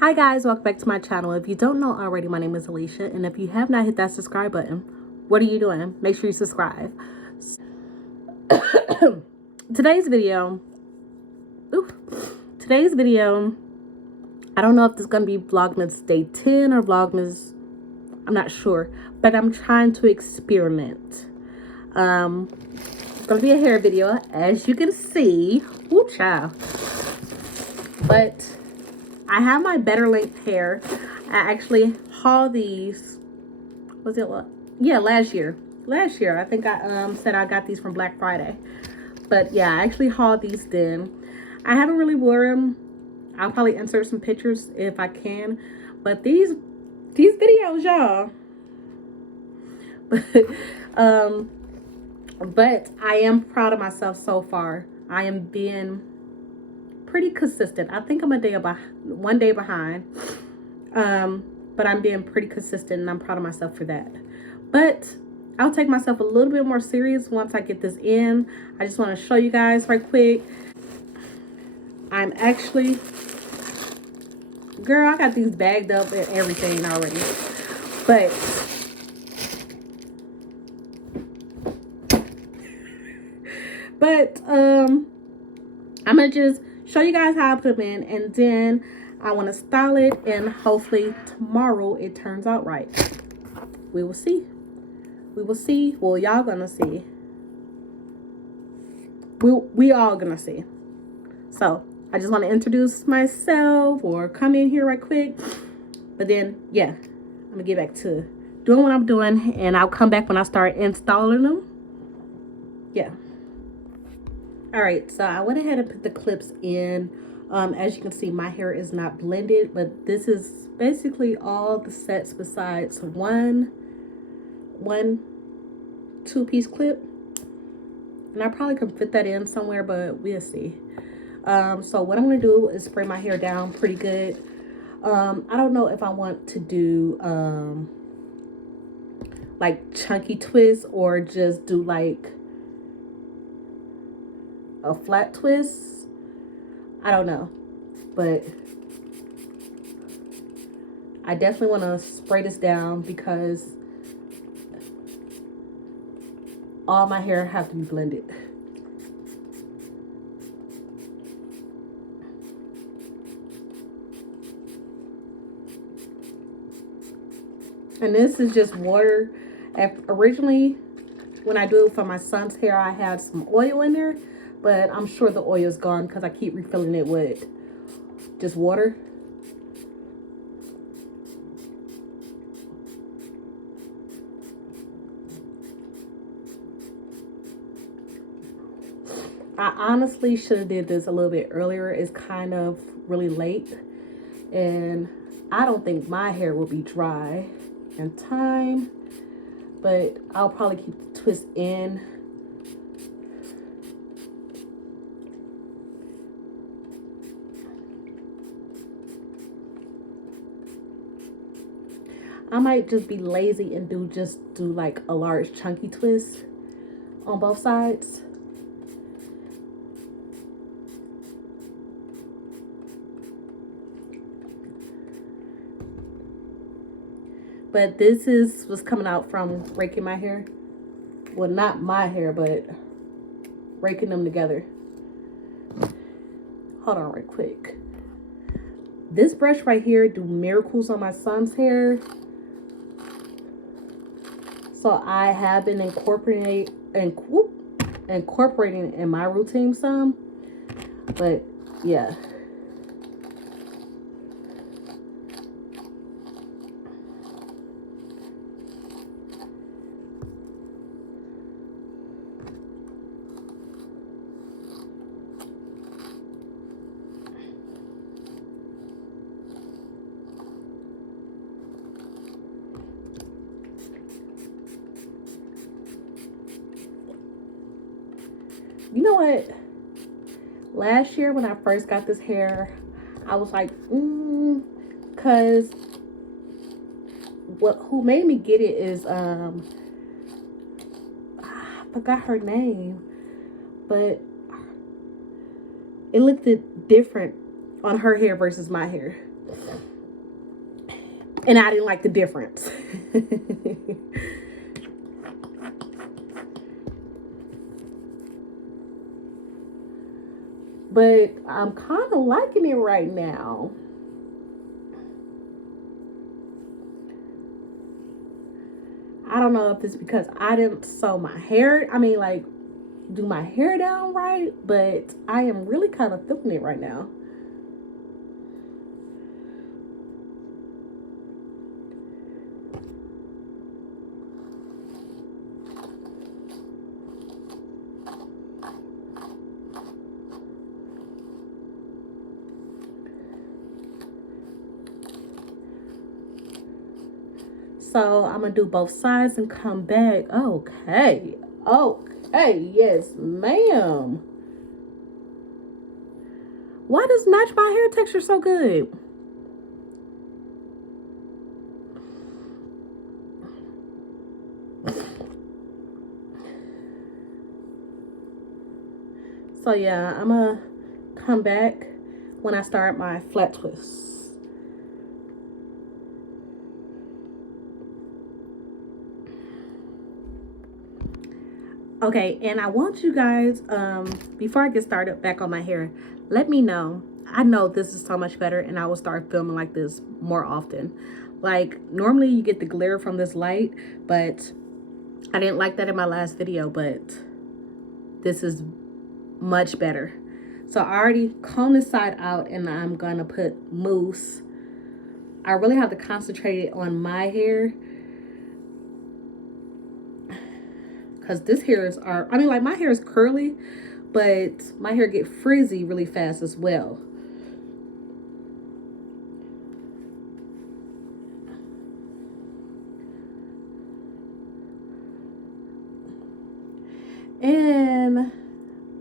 Hi guys, welcome back to my channel. If you don't know already, my name is Alicia, and if you have not hit that subscribe button, what are you doing? Make sure you subscribe. Today's video, I don't know if this is going to be Vlogmas day 10 or Vlogmas, I'm not sure, but I'm trying to experiment. It's going to be a hair video, as you can see. Ooh, child. But I have my better length hair. I actually hauled these, last year. I think I said I got these from Black Friday. But yeah, I actually hauled these then. I haven't really worn them. I'll probably insert some pictures if I can. But these videos, y'all. But I am proud of myself so far. I am being pretty consistent. I think I'm one day behind. But I'm being pretty consistent and I'm proud of myself for that. But I'll take myself a little bit more serious once I get this in. I just want to show you guys right quick. I'm actually, girl, I got these bagged up and everything already. But I'm gonna just show you guys how I put them in, and then I want to style it, and hopefully tomorrow it turns out right. We will see. We will see. Well, y'all gonna see. We all gonna see. So I just want to introduce myself or come in here right quick. But then, yeah, I'm gonna get back to doing what I'm doing, and I'll come back when I start installing them. Yeah. All right, so I went ahead and put the clips in. As you can see, my hair is not blended, but this is basically all the sets besides one two-piece clip. And I probably could fit that in somewhere, but we'll see. So what I'm gonna do is spray my hair down pretty good. I don't know if I want to do like chunky twists or just do like a flat twist. I don't know, but I definitely want to spray this down because all my hair have to be blended. And this is just water. Originally, when I do it for my son's hair, I had some oil in there, but I'm sure the oil is gone because I keep refilling it with just water. I honestly should have did this a little bit earlier. It's kind of really late, and I don't think my hair will be dry in time, but I'll probably keep the twist in. I might just be lazy and do like a large chunky twist on both sides. But this is what's coming out from raking my hair. Well, not my hair, but raking them together. Hold on right quick. This brush right here do miracles on my son's hair. So I have been incorporating it in my routine some. But yeah. You know what? Last year when I first got this hair, I was like, because who made me get it is I forgot her name, but it looked different on her hair versus my hair. And I didn't like the difference. But I'm kind of liking it right now. I don't know if it's because I didn't sew my hair. I mean, like, do my hair down right. But I am really kind of feeling it right now. So I'm gonna do both sides and come back. Okay. Okay. Yes, ma'am. Why does match my hair texture so good? So yeah, I'm gonna come back when I start my flat twists. Okay, and I want you guys, before I get started back on my hair, let me know. I know this is so much better, and I will start filming like this more often. Like, normally you get the glare from this light, but I didn't like that in my last video, but this is much better. So I already combed this side out, and I'm gonna put mousse. I really have to concentrate on my hair, because this hair is, I mean, like, my hair is curly, but my hair get frizzy really fast as well. And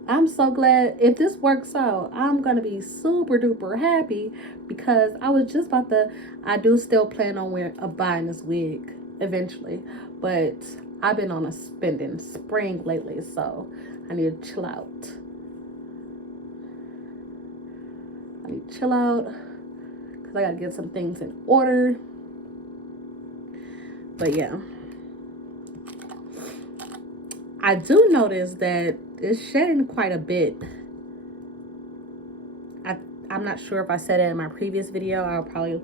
I'm so glad if this works out. I'm gonna be super duper happy, because I was just about to, I do still plan on buying this wig eventually, but I've been on a spending spring lately, so I need to chill out. I need to chill out because I gotta get some things in order. But yeah, I do notice that it's shedding quite a bit. I'm not sure if I said it in my previous video. I'll probably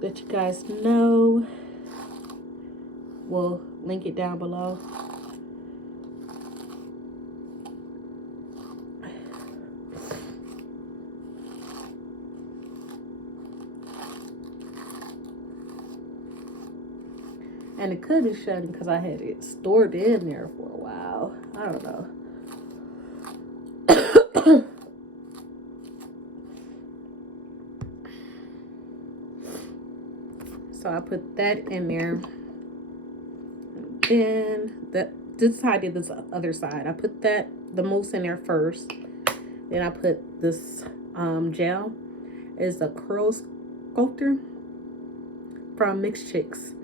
let you guys know. We'll link it down below. And it could be shedding because I had it stored in there for a while. I don't know. So I put that in there. And this is how I did this other side. I put the mousse in there first. Then I put this gel. It's a curl sculptor from Mixed Chicks.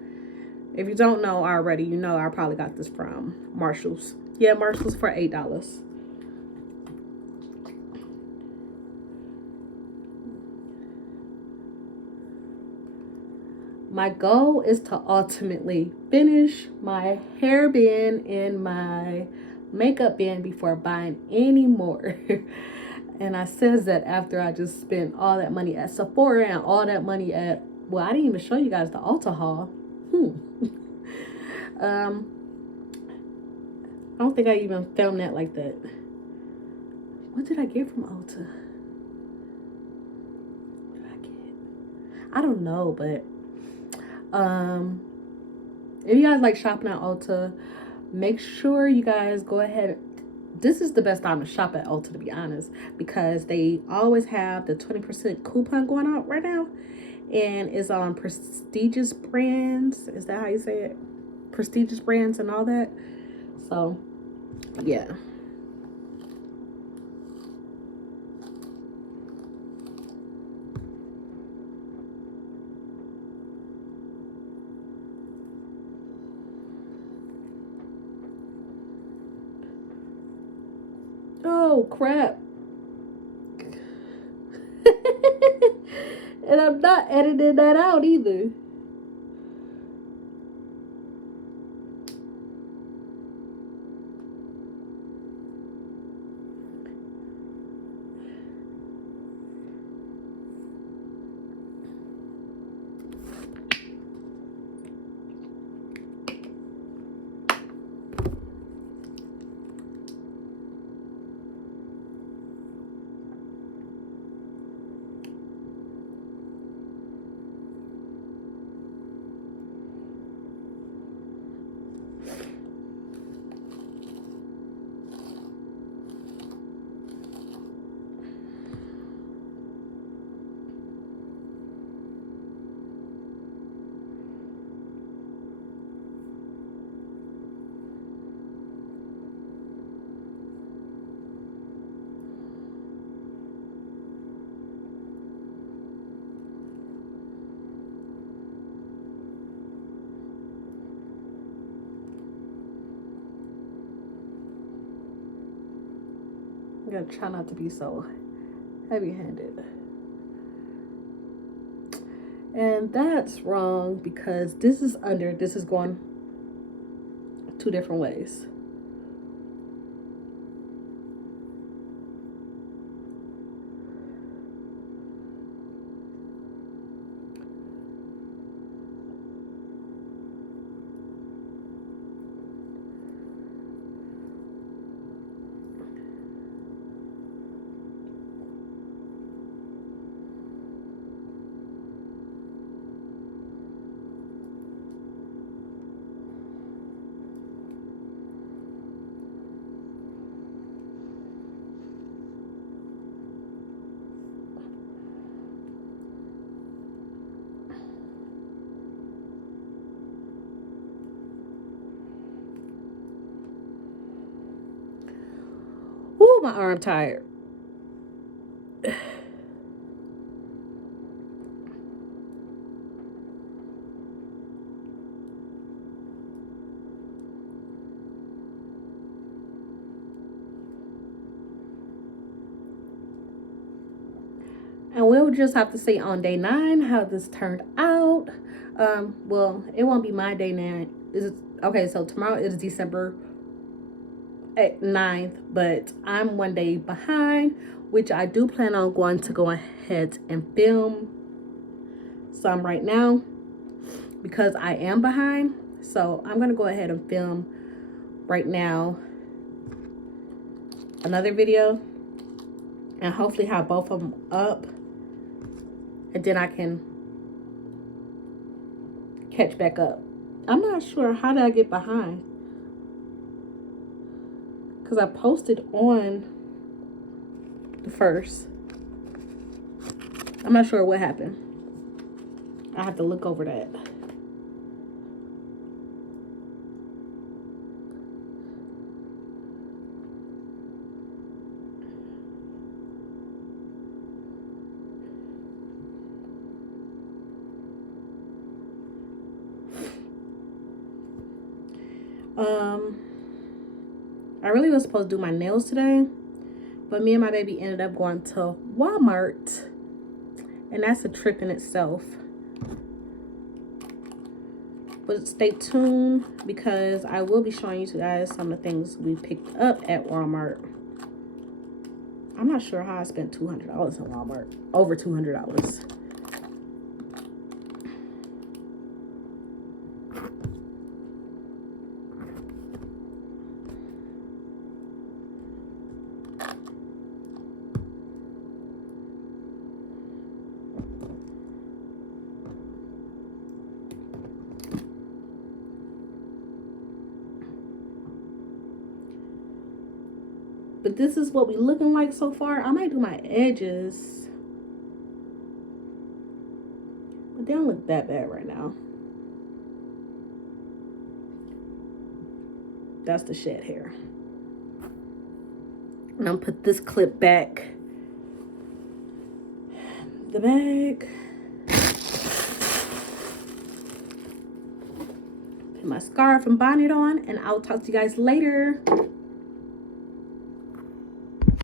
If you don't know already, you know I probably got this from Marshall's. Yeah, Marshall's for $8. My goal is to ultimately finish my hair band and my makeup band before buying any more. And I says that after I just spent all that money at Sephora and all that money at, well, I didn't even show you guys the Ulta haul. I don't think I even filmed that like that. What did I get from Ulta? What did I get? I don't know, but if you guys like shopping at Ulta, make sure you guys go ahead. This is the best time to shop at Ulta, to be honest, because they always have the 20% coupon going out right now, and it's on prestigious brands. Is that how you say it? Prestigious brands and all that. So yeah. Oh crap. And I'm not editing that out either. I'm gonna try not to be so heavy-handed. And that's wrong because this is under, this is going 2 different ways. Ooh, my arm tired. And we'll just have to see on day 9 how this turned out. Well, it won't be my day 9. Okay, so tomorrow is December 9th, but I'm 1 day behind, which I do plan on go ahead and film some right now because I am behind. So I'm gonna go ahead and film right now another video and hopefully have both of them up, and then I can catch back up. I'm not sure how did I get behind, because I posted on the 1st. I'm not sure what happened. I have to look over that. I really was supposed to do my nails today, but me and my baby ended up going to Walmart, and that's a trip in itself. But stay tuned because I will be showing you guys some of the things we picked up at Walmart. I'm not sure how I spent $200 in Walmart. Over $200. But this is what we looking like so far. I might do my edges, but they don't look that bad right now. That's the shed hair. And I'm gonna put this clip back. The bag. Put my scarf and bonnet on, and I'll talk to you guys later.